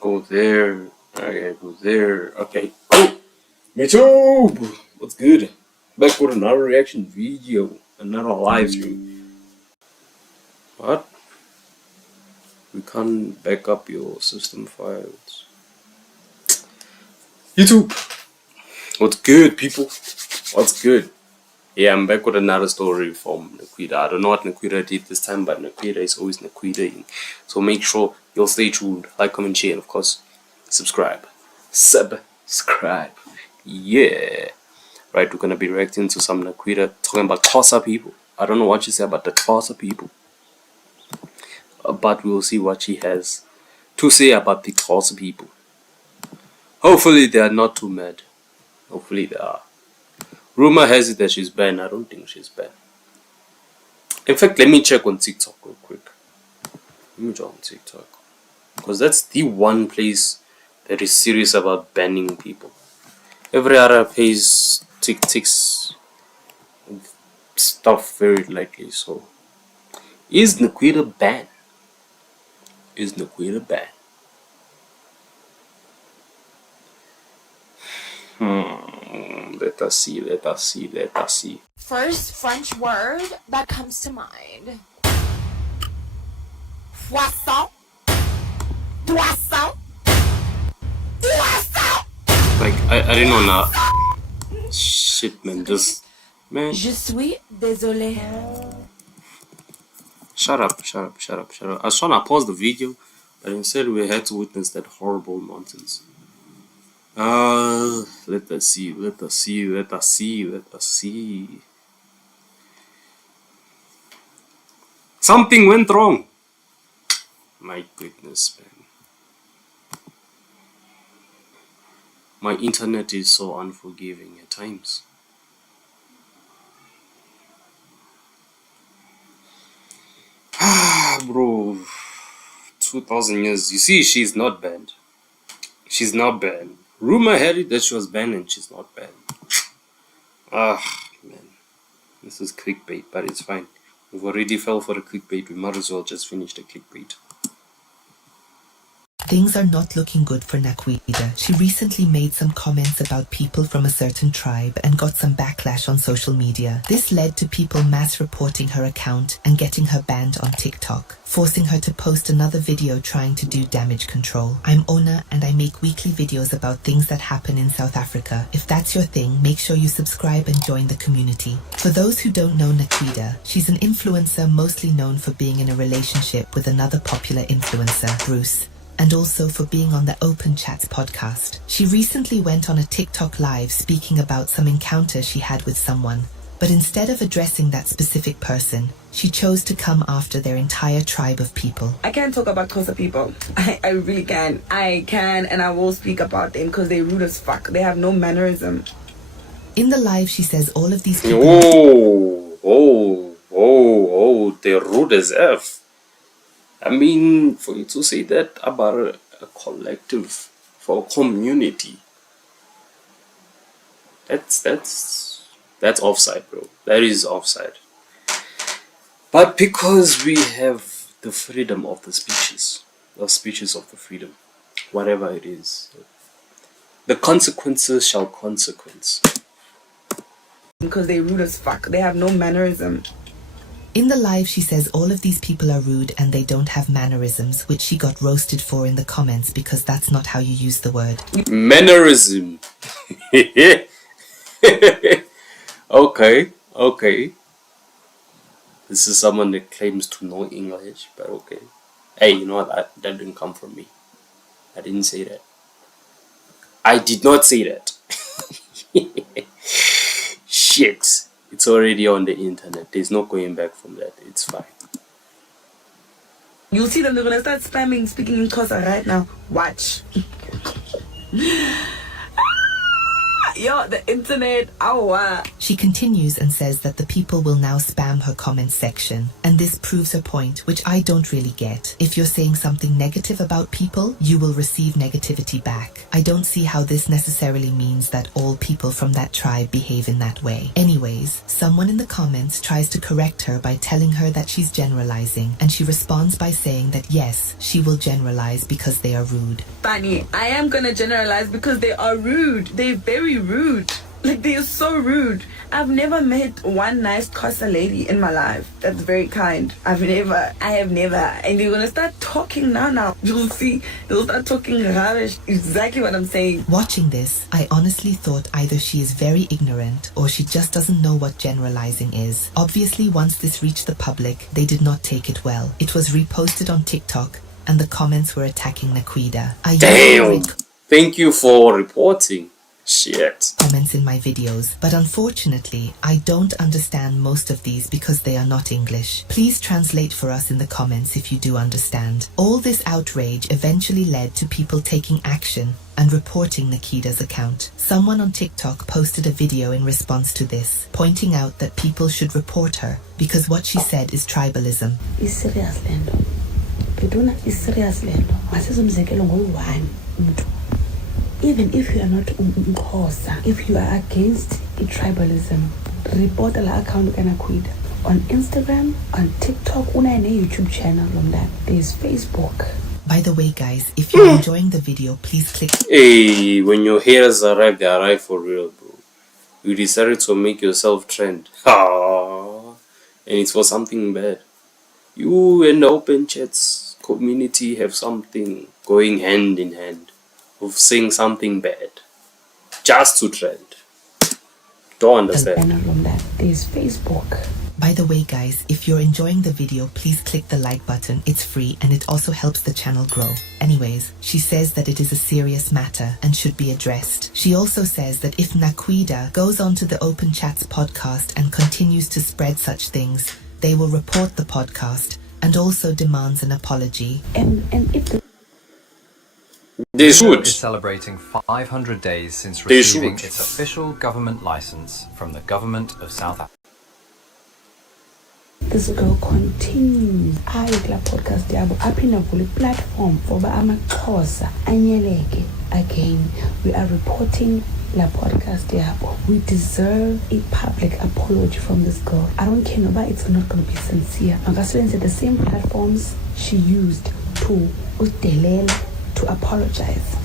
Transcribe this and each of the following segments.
Go there. Okay, go there. Okay. Oh, YouTube! What's good? Back with another reaction video. Another live stream. What? We can't back up your system files. YouTube! What's good, people? What's good? Yeah, I'm back with another story from Naquueda. I don't know what Naquueda did this time, but Naquueda is always Naquueda. So make sure you'll stay tuned, like, comment, share, and of course, subscribe. Subscribe. Yeah. Right, we're gonna be reacting to some Naquueda talking about Xhosa people. I don't know what she said about the Xhosa people. But we'll see what she has to say about the Xhosa people. Hopefully they are not too mad. Hopefully they are. Rumor has it that she's banned. I don't think she's banned. In fact, let me check on TikTok real quick. Let me check on TikTok. Because that's the one place that is serious about banning people. Every other place takes stuff very lightly. So, is Naquueda banned? Is Naquueda banned? Let us see. First French word that comes to mind. Poisson. Poisson. Poisson. Like, I didn't know now. Shit, man, just... Man. Je suis désolé. Shut up. I was trying to pause the video, but instead we had to witness that horrible nonsense. Let us see. Something went wrong. My goodness, man. My internet is so unforgiving at times. Bro, 2000 years. You see, she's not banned. She's not banned. Rumor had it that she was banned and she's not banned. Man. This is clickbait, but it's fine. We've already fell for the clickbait. We might as well just finish the clickbait. Things are not looking good for Naquueda. She recently made some comments about people from a certain tribe and got some backlash on social media. This led to people mass reporting her account and getting her banned on TikTok, forcing her to post another video trying to do damage control. I'm Ona and I make weekly videos about things that happen in South Africa. If that's your thing, make sure you subscribe and join the community. For those who don't know Naquueda, she's an influencer mostly known for being in a relationship with another popular influencer, Bruce, and also for being on the Open Chats podcast. She recently went on a TikTok live speaking about some encounter she had with someone, but instead of addressing that specific person, she chose to come after their entire tribe of people. I can't talk about Xhosa people. I really can. I can and I will speak about them because they're rude as fuck. They have no mannerism. In the live, she says all of these people... They're rude as F. I mean, for you to say that about a collective, for a community, that's offside, bro. That is offside. But because we have the freedom of the speeches of the freedom, whatever it is, the consequences shall consequence. Because they're rude as fuck. They have no mannerism. In the live, she says all of these people are rude and they don't have mannerisms, which she got roasted for in the comments because that's not how you use the word. Mannerism. Okay. This is someone that claims to know English, but okay. Hey, you know what? That didn't come from me. I didn't say that. I did not say that. Shit. It's already on the internet. There's no going back from that. It's fine. You'll see them. They're gonna start spamming, speaking in Xhosa right now. Watch. Yo, the internet, awa. She continues and says that the people will now spam her comment section. And this proves her point, which I don't really get. If you're saying something negative about people, you will receive negativity back. I don't see how this necessarily means that all people from that tribe behave in that way. Anyways, someone in the comments tries to correct her by telling her that she's generalizing, and she responds by saying that yes, she will generalize because they are rude. Bunny, I am gonna generalize because they are rude. They're very rude. Like, they are so rude. I've never met one nice Xhosa lady in my life that's very kind. I have never. And you're gonna start talking now. You'll see. You'll start talking rubbish. Exactly what I'm saying. Watching this, I honestly thought either she is very ignorant or she just doesn't know what generalizing is. Obviously, once this reached the public, they did not take it well. It was reposted on TikTok and the comments were attacking Naquueda. Damn! Thank you for reporting. Shit. Comments in my videos, but unfortunately, I don't understand most of these because they are not English. Please translate for us in the comments if you do understand. All this outrage eventually led to people taking action and reporting Naquueda's account. Someone on TikTok posted a video in response to this, pointing out that people should report her because what she said is tribalism. It's serious, Lendo. Beduna is serious, Lendo. Masizumzekelo ngo-1 umuntu. Even if you are not Xhosa, if you are against tribalism, report la account Naquueda on Instagram, on TikTok, una YouTube channel on that. There's Facebook. By the way, guys, if you're enjoying the video, please click. Hey, when your haters arrive, they arrive for real, bro. You decided to make yourself trend. And it's for something bad. You and the open chats community have something going hand in hand of saying something bad just to trend. Don't understand. On that. There's Facebook. By the way, guys, if you're enjoying the video, please click the like button. It's free and it also helps the channel grow. Anyways, she says that it is a serious matter and should be addressed. She also says that if Naquueda goes on to the Open Chats podcast and continues to spread such things, they will report the podcast and also demands an apology. And if the They should. Is celebrating 500 days since receiving its official government license from the government of South Africa. this girl continues, I la podcast yabo up in a platform for Xhosa anyeleke again. We are reporting la podcast yabo. We deserve a public apology from this girl. I don't care about it's not going to be sincere. Magasebenze the same platforms she used to to apologize.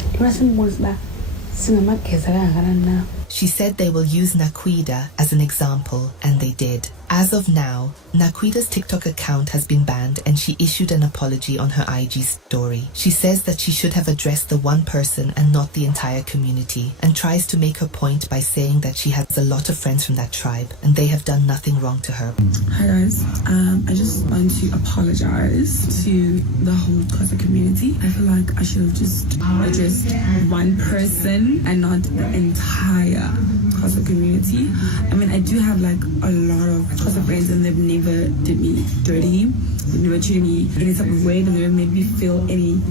She said they will use Naquueda as an example, and they did. As of now, Naquueda's TikTok account has been banned and she issued an apology on her IG story. She says that she should have addressed the one person and not the entire community, and tries to make her point by saying that she has a lot of friends from that tribe and they have done nothing wrong to her. Hi guys, I just want to apologize to the whole Xhosa community. I feel like I should have just addressed one person and not the entire Xhosa community. I mean, I do have like a lot of Xhosa friends and they've never did me dirty. They've never treated me any type of way. They've never made me feel any.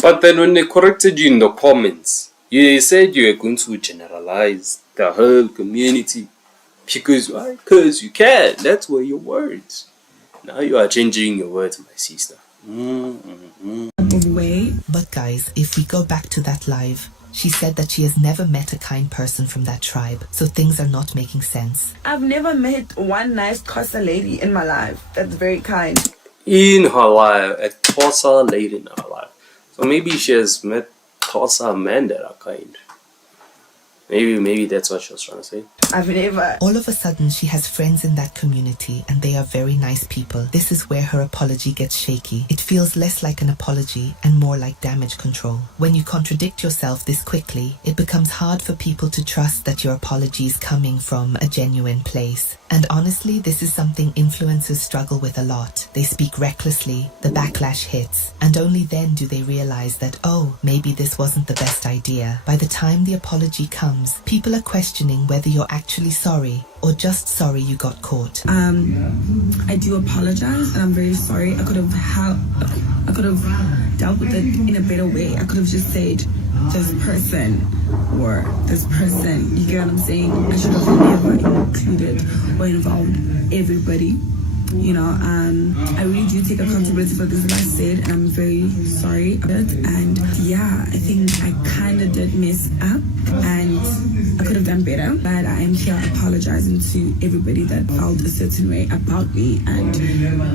But then when they corrected you in the comments, you said you were going to generalize the whole community. Because why? Because you can. That's were your words. Now you are changing your words, my sister. Way. But guys, if we go back to that live, she said that she has never met a kind person from that tribe, so things are not making sense. I've never met one nice Xhosa lady in my life that's very kind. In her life, a Xhosa lady in her life. So maybe she has met Xhosa men that are kind. Maybe that's what she was trying to say. I've never. All of a sudden, she has friends in that community and they are very nice people. This is where her apology gets shaky. It feels less like an apology and more like damage control. When you contradict yourself this quickly, it becomes hard for people to trust that your apology is coming from a genuine place. And honestly, this is something influencers struggle with a lot. They speak recklessly, the backlash hits, and only then do they realize that, oh, maybe this wasn't the best idea. By the time the apology comes, people are questioning whether you're actually sorry or just sorry you got caught. I do apologize and I'm very sorry. I could have dealt with it in a better way. I could have just said, this person or this person. You get what I'm saying? I should have never included or involved everybody. You know, I really do take accountability for this, like I said, and I'm very sorry about it. And yeah, I think I kind of did mess up and I could have done better. But I am here apologizing to everybody that felt a certain way about me and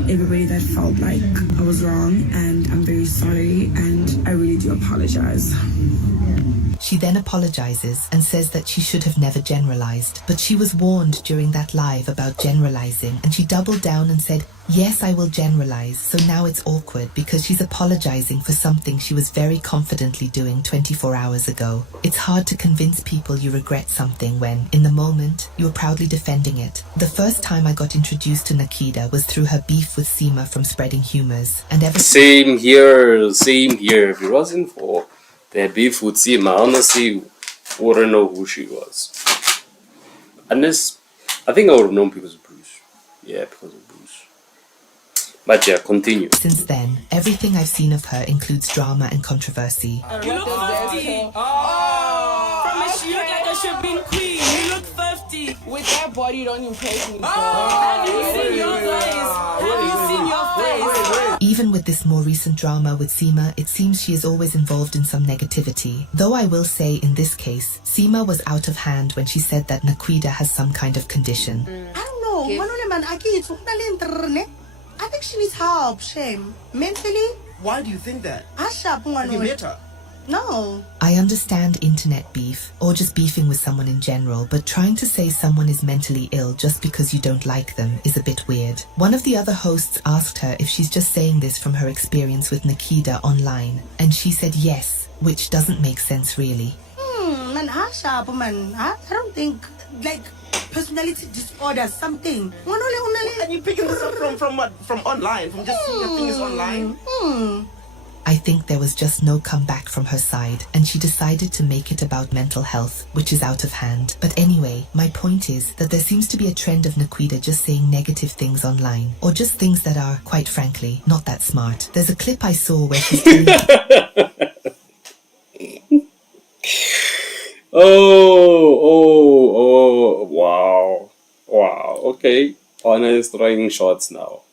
everybody that felt like I was wrong. And I'm very sorry and I really do apologize. She then apologizes and says that she should have never generalized, but she was warned during that live about generalizing, and she doubled down and said, yes, I will generalize. So now it's awkward because she's apologizing for something she was very confidently doing 24 hours ago. It's hard to convince people you regret something when, in the moment, you were proudly defending it. The first time I got introduced to Naquueda was through her beef with Seema from spreading humors, and ever Same here. If it wasn't for that beef with Seema, honestly, wouldn't know who she was. Unless, I think I would have known because of Bruce. Yeah, because of Bruce. But yeah, continue. since then, everything I've seen of her includes drama and controversy. You look 50. From a she look like a shopping queen. You look 50. With that body, you don't impress me. Have you seen your face? Have you seen your face? Even with this more recent drama with Seema, it seems she is always involved in some negativity. Though I will say in this case, Seema was out of hand when she said that Naquueda has some kind of condition. I don't know. I think she needs help, shame. Mentally. Why do you think that? Have you met her? No. I understand internet beef, or just beefing with someone in general, but trying to say someone is mentally ill just because you don't like them is a bit weird. One of the other hosts asked her if she's just saying this from her experience with Naquueda online, and she said yes, which doesn't make sense really. Man, I don't think, like, personality disorder, something. And you picking this up from what? From online? From just seeing your things online? I think there was just no comeback from her side, and she decided to make it about mental health, which is out of hand. But anyway, my point is that there seems to be a trend of Naquueda just saying negative things online, or just things that are, quite frankly, not that smart. There's a clip I saw where she's telling Wow. Okay. Honor is throwing shots now.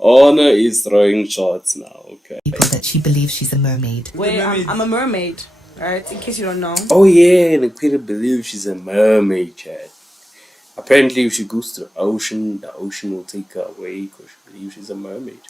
Honor is throwing shots now. Okay. people that she believes she's a mermaid. Wait, I'm a mermaid, right? In case you don't know. Oh yeah, Naquueda believes she's a mermaid, Chad. Apparently, if she goes to the ocean will take her away because she believes she's a mermaid.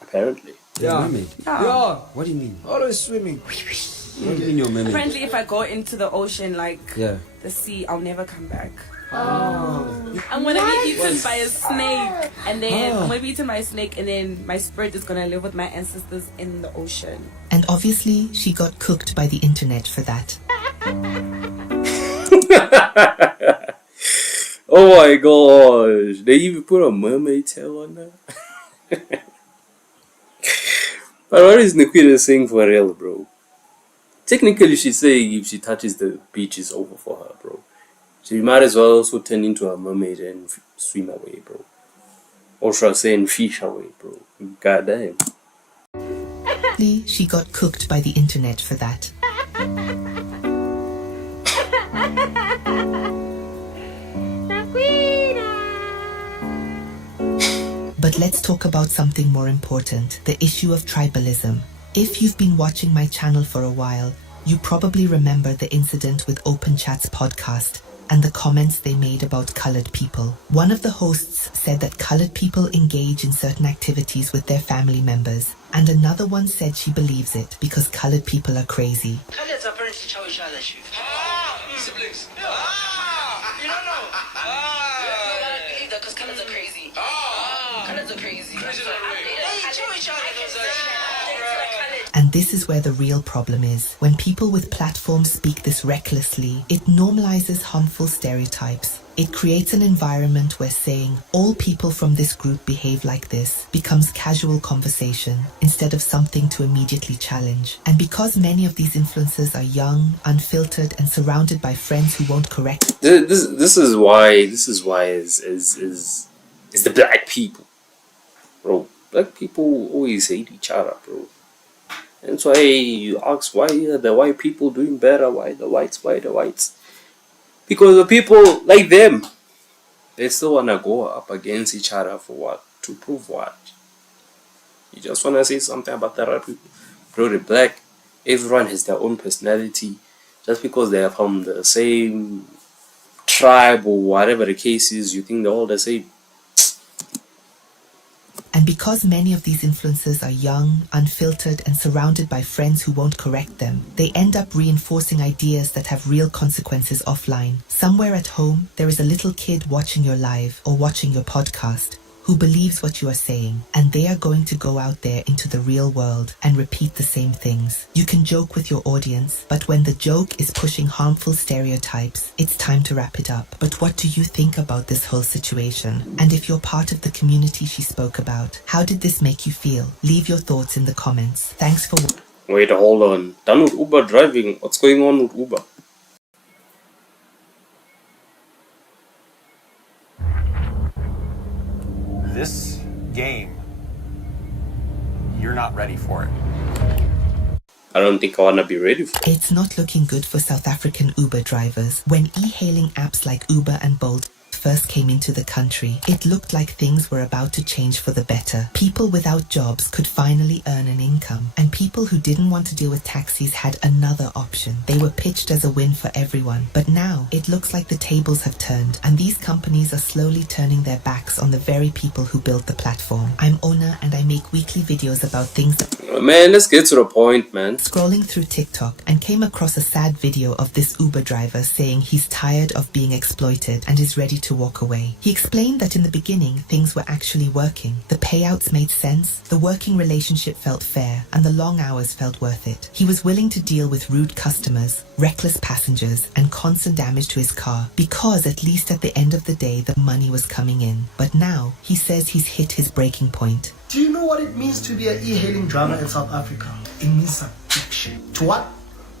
Apparently. Yeah. Mermaid? Yeah. What do you mean? Always swimming. What do you mean you're a mermaid? Apparently, if I go into the ocean, like the sea, I'll never come back. I'm gonna be eaten by a snake, and then I'm gonna be eaten by a snake, and then my spirit is gonna live with my ancestors in the ocean. And obviously, she got cooked by the internet for that. Oh my gosh, they even put a mermaid tail on her. But what is Naquueda saying for real, bro? Technically, she's saying if she touches the beach, it's over for her, bro. So you might as well also turn into a mermaid and swim away, bro. Or should I say, and fish away, bro. God damn. She got cooked by the internet for that. But let's talk about something more important, the issue of tribalism. If you've been watching my channel for a while, you probably remember the incident with Open Chat's podcast and the comments they made about colored people. One of the hosts said that colored people engage in certain activities with their family members, and another one said she believes it because colored people are crazy. Coloreds apparently chow each other. Siblings. You don't know. I believe that because coloreds are crazy. Coloreds are crazy. They chow each other. And this is where the real problem is. When people with platforms speak this recklessly, it normalizes harmful stereotypes. It creates an environment where saying, all people from this group behave like this, becomes casual conversation instead of something to immediately challenge. And because many of these influencers are young, unfiltered, and surrounded by friends who won't correct... This is why is the black people. Bro, black people always hate each other, bro. And so you ask, why are the white people doing better? Why the whites? Because the people like them, they still want to go up against each other for what? To prove what? You just want to say something about the right people. Bro, the black, everyone has their own personality. Just because they are from the same tribe or whatever the case is, you think they're all the same. And because many of these influencers are young, unfiltered, and surrounded by friends who won't correct them, they end up reinforcing ideas that have real consequences offline. Somewhere at home, there is a little kid watching your live or watching your podcast who believes what you are saying, and they are going to go out there into the real world and repeat the same things. You can joke with your audience, but when the joke is pushing harmful stereotypes, it's time to wrap it up. But what do you think about this whole situation? And if you're part of the community she spoke about, how did this make you feel? Leave your thoughts in the comments. Thanks for watching. Wait, hold on. Done with Uber driving. What's going on with Uber? This game, you're not ready for it. I don't think I want to be ready for it. It's not looking good for South African Uber drivers. When e-hailing apps like Uber and Bolt first came into the country, it looked like things were about to change for the better. People without jobs could finally earn an income, and people who didn't want to deal with taxis had another option. They were pitched as a win for everyone. But now, it looks like the tables have turned, and these companies are slowly turning their backs on the very people who built the platform. I'm Ona, and I make weekly videos about things that... Man, let's get to the point, man. Scrolling through TikTok and came across a sad video of this Uber driver saying he's tired of being exploited and is ready to walk away. He explained that in the beginning, things were actually working. The payouts made sense, the working relationship felt fair, and the long hours felt worth it. He was willing to deal with rude customers, reckless passengers, and constant damage to his car because at least at the end of the day, the money was coming in. But now, he says he's hit his breaking point. Do you know what it means to be an e-hailing driver in South Africa? It means subjection. To what?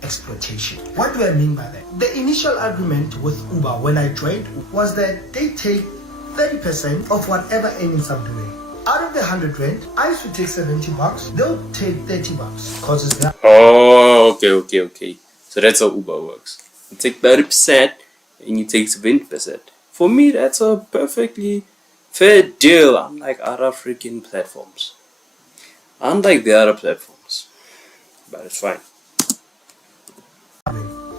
Exploitation. What do I mean by that? The initial agreement with Uber when I joined was that they take 30% of whatever earnings I'm doing. Out of the 100 rand, I used to take 70 bucks. They'll take 30 bucks because it's their... Oh, okay. So that's how Uber works. You take 30% and you take 70%. For me, that's a perfectly fair deal. Unlike other freaking platforms. Unlike the other platforms. But it's fine.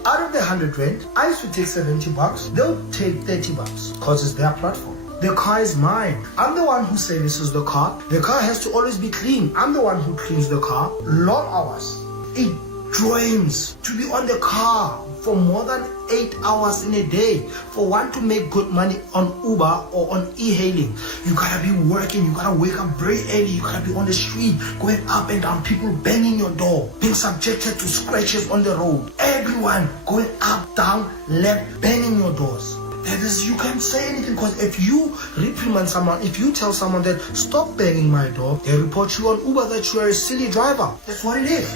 Out of the 100 rand, I used to take 70 bucks. They'll take 30 bucks because it's their platform. The car is mine. I'm the one who services the car. The car has to always be clean. I'm the one who cleans the car. Long hours. It drains to be on the car for more than 8 hours in a day. For one to make good money on Uber or on e-hailing, you gotta be working, you gotta wake up very early, you gotta be on the street, going up and down, people banging your door, being subjected to scratches on the road, everyone going up, down, left, banging your doors. That is, you can't say anything, because if you reprimand someone, if you tell someone that stop banging my door, they report you on Uber that you are a silly driver. That's what it is.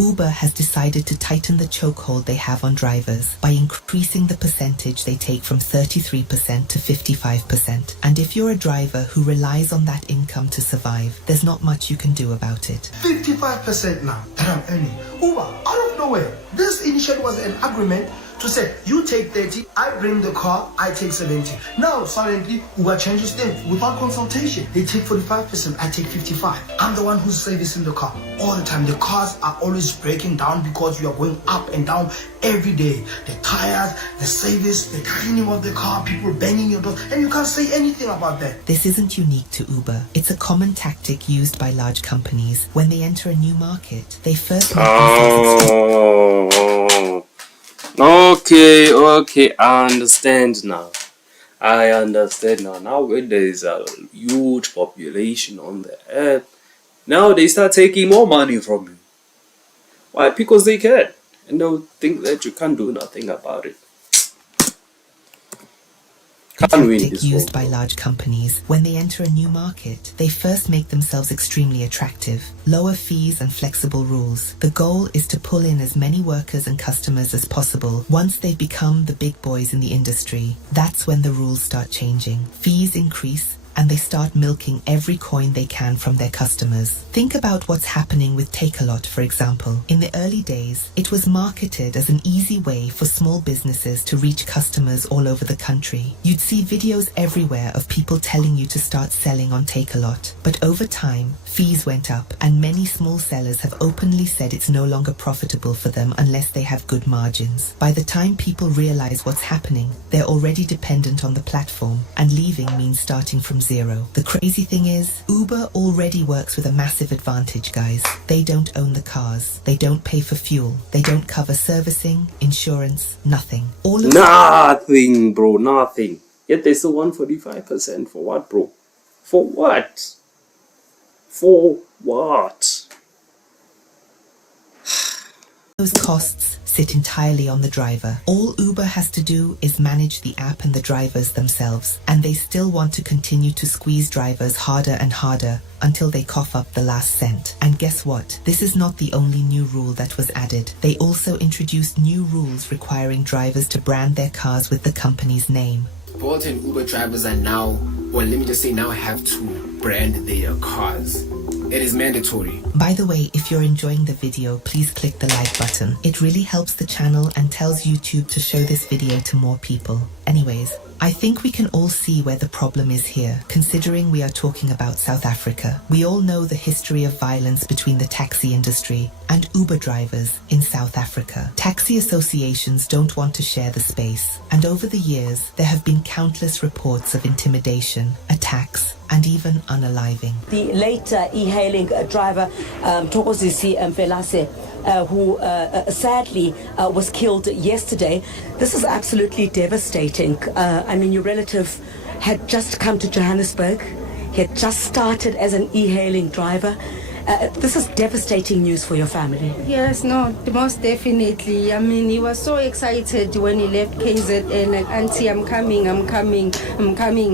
Uber has decided to tighten the chokehold they have on drivers by increasing the percentage they take from 33% to 55%. And if you're a driver who relies on that income to survive, there's not much you can do about it. 55% now that I'm earning. Uber, out of nowhere. This initially was an agreement to say, you take 30, I bring the car, I take 70. Now, suddenly, Uber changes things without consultation. They take 45%, I take 55. I'm the one who's servicing the car all the time. The cars are always breaking down because you are going up and down every day. The tires, the service, the cleaning of the car, people banging your door, and you can't say anything about that. This isn't unique to Uber. It's a common tactic used by large companies. When they enter a new market, they first make Okay, I understand now. Now when there is a huge population on the app, now they start taking more money from you. Why? Because they can. And they'll think that you can't do nothing about it. tactic used by large companies. When they enter a new market, they first make themselves extremely attractive. Lower fees and flexible rules. The goal is to pull in as many workers and customers as possible. Once they've become the big boys in the industry, that's when the rules start changing. Fees increase, and they start milking every coin they can from their customers. Think about what's happening with Takealot, for example. In the early days, it was marketed as an easy way for small businesses to reach customers all over the country. You'd see videos everywhere of people telling you to start selling on Takealot. But over time, fees went up, and many small sellers have openly said it's no longer profitable for them unless they have good margins. By the time people realize what's happening, they're already dependent on the platform, and leaving means starting from zero. The crazy thing is, Uber already works with a massive advantage, guys. They don't own the cars, they don't pay for fuel, they don't cover servicing, insurance, nothing. All of nothing, bro, nothing. Yet they still want 45%. For what, bro? For what? For what? Those costs sit entirely on the driver. All Uber has to do is manage the app and the drivers themselves, and they still want to continue to squeeze drivers harder and harder until they cough up the last cent. And guess what? This is not the only new rule that was added. They also introduced new rules requiring drivers to brand their cars with the company's name. Bolt and Uber drivers are now, or let me just say now, have to brand their cars. It is mandatory. By the way, if you're enjoying the video, please click the like button. It really helps the channel and tells YouTube to show this video to more people. Anyways, I think we can all see where the problem is here, considering we are talking about South Africa. We all know the history of violence between the taxi industry and Uber drivers in South Africa. Taxi associations don't want to share the space, and over the years, there have been countless reports of intimidation, attacks, and even unaliving. The late e-hailing driver, Thokozisi Mfelase, who sadly was killed yesterday. This is absolutely devastating. I mean, your relative had just come to Johannesburg. He had just started as an e-hailing driver. This is devastating news for your family. Yes, no, most definitely. I mean, he was so excited when he left KZN, like, Auntie, I'm coming.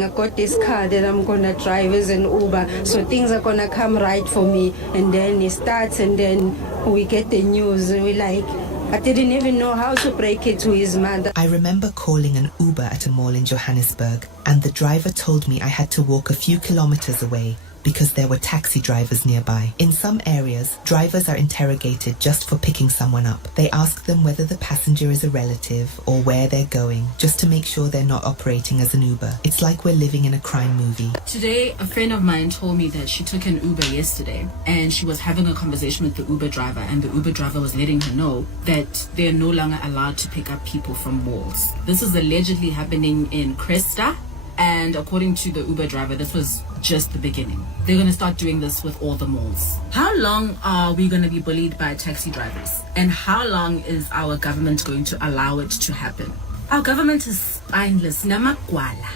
I got this car that I'm going to drive as an Uber. So things are going to come right for me. And then he starts, and then we get the news. And we're like, I didn't even know how to break it to his mother. I remember calling an Uber at a mall in Johannesburg, and the driver told me I had to walk a few kilometers away because there were taxi drivers nearby. In some areas, drivers are interrogated just for picking someone up. They ask them whether the passenger is a relative or where they're going, just to make sure they're not operating as an Uber. It's like we're living in a crime movie. Today, a friend of mine told me that she took an Uber yesterday, and she was having a conversation with the Uber driver, and the Uber driver was letting her know that they're no longer allowed to pick up people from malls. This is allegedly happening in Cresta, and according to the Uber driver, this was just the beginning. They're going to start doing this with all the malls. How long are we going to be bullied by taxi drivers? And how long is our government going to allow it to happen? Our government is spineless. Naquueda.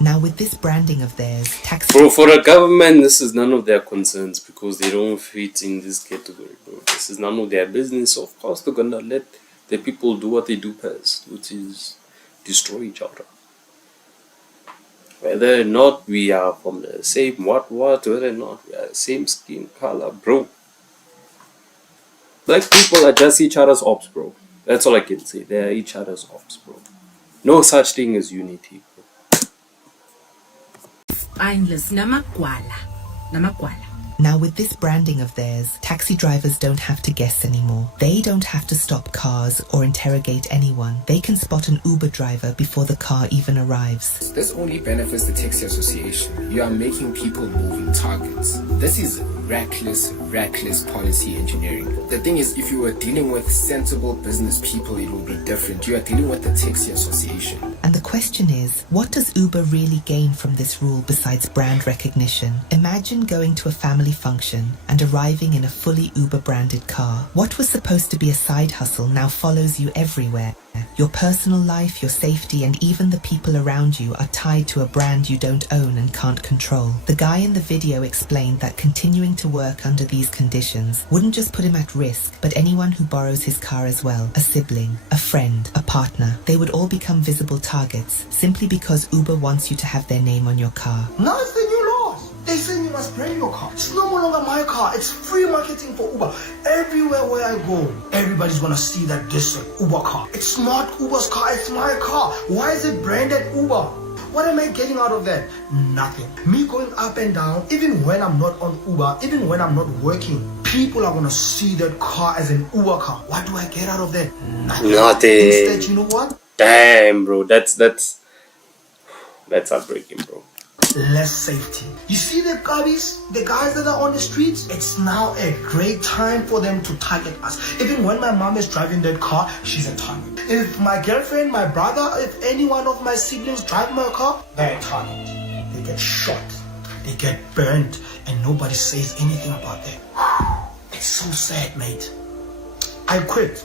Now with this branding of theirs, taxi... Bro, for the government, this is none of their concerns because they don't fit in this category, bro. This is none of their business. Of course, they're going to let the people do what they do best, which is destroy each other. Whether or not we are from the same whether or not we are the same skin color, bro. Black people are just each other's ops, bro. That's all I can say. They are each other's ops, bro. No such thing as unity, bro. Spineless. Naquueda. Now with this branding of theirs, taxi drivers don't have to guess anymore. They don't have to stop cars or interrogate anyone. They can spot an Uber driver before the car even arrives. This only benefits the taxi association. You are making people moving targets. This is reckless policy engineering. The thing is, if you were dealing with sensible business people, it will be different. You are dealing with the taxi association. And the question is, what does Uber really gain from this rule besides brand recognition? Imagine going to a family function and arriving in a fully Uber branded car. What was supposed to be a side hustle now follows you everywhere. Your personal life, your safety, and even the people around you are tied to a brand you don't own and can't control. The guy in the video explained that continuing to work under these conditions wouldn't just put him at risk, but anyone who borrows his car as well, a sibling, a friend, a partner. They would all become visible targets simply because Uber wants you to have their name on your car. Now it's the new laws. They say you must brand your car. It's no longer my car. It's free marketing for Uber. Everywhere where I go, everybody's gonna see that this is an Uber car. It's not Uber's car, it's my car. Why is it branded Uber? What am I getting out of that? Nothing. Me going up and down, even when I'm not on Uber, even when I'm not working, people are gonna see that car as an Uber car. What do I get out of that? Nothing. Instead, you know what? Damn, bro. That's heartbreaking, bro. Less safety. You see the guys that are on the streets, it's now a great time for them to target us. Even when my mom is driving that car, she's a target. If my girlfriend, my brother, if any one of my siblings drive my car, they're a target. They get shot, they get burned, and nobody says anything about that. It's so sad, mate. I quit.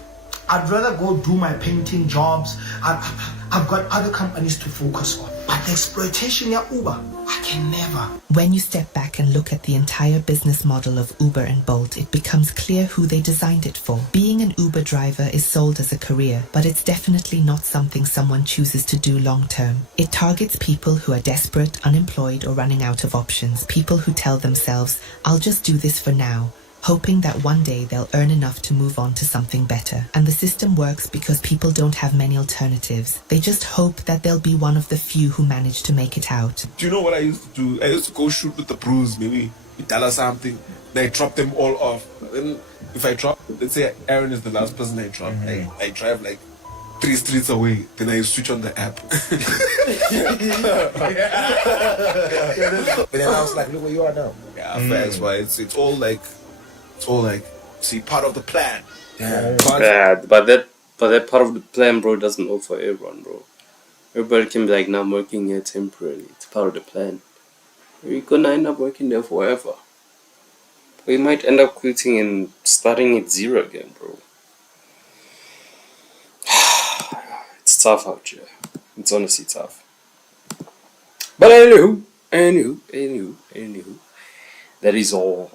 I'd rather go do my painting jobs. I've got other companies to focus on. But the exploitation of Uber, I can never. When you step back and look at the entire business model of Uber and Bolt, it becomes clear who they designed it for. Being an Uber driver is sold as a career, but it's definitely not something someone chooses to do long term. It targets people who are desperate, unemployed, or running out of options. People who tell themselves, I'll just do this for now, hoping that one day they'll earn enough to move on to something better. And the system works because people don't have many alternatives. They just hope that they'll be one of the few who manage to make it out. Do you know what I used to do? I used to go shoot with the bros, maybe $1 something. Then I drop them all off. Then if I drop, let's say Aaron is the last person I drop, I drive like 3 streets away, then I switch on the app. But then I was like, look where you are now. Yeah, facts, but it's all like, see, part of the plan. Yeah, but that part of the plan, bro, doesn't work for everyone, bro. Everybody can be like, nah, I'm working here temporarily. It's part of the plan. You're gonna end up working there forever. Or you might end up quitting and starting at zero again, bro. It's tough out here. It's honestly tough. But anywho, that is all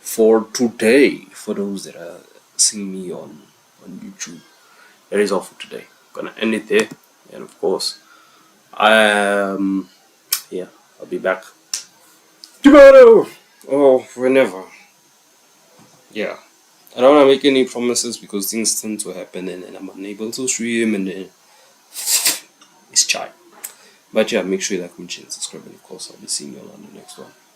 for today. For those that are seeing me on YouTube, that is all for today. Gonna end it there, and of course, I'll be back tomorrow or whenever. Yeah, I don't want to make any promises because things tend to happen and then I'm unable to stream and then it's chai. But yeah, make sure you like, comment, and subscribe, and of course I'll be seeing you on the next one.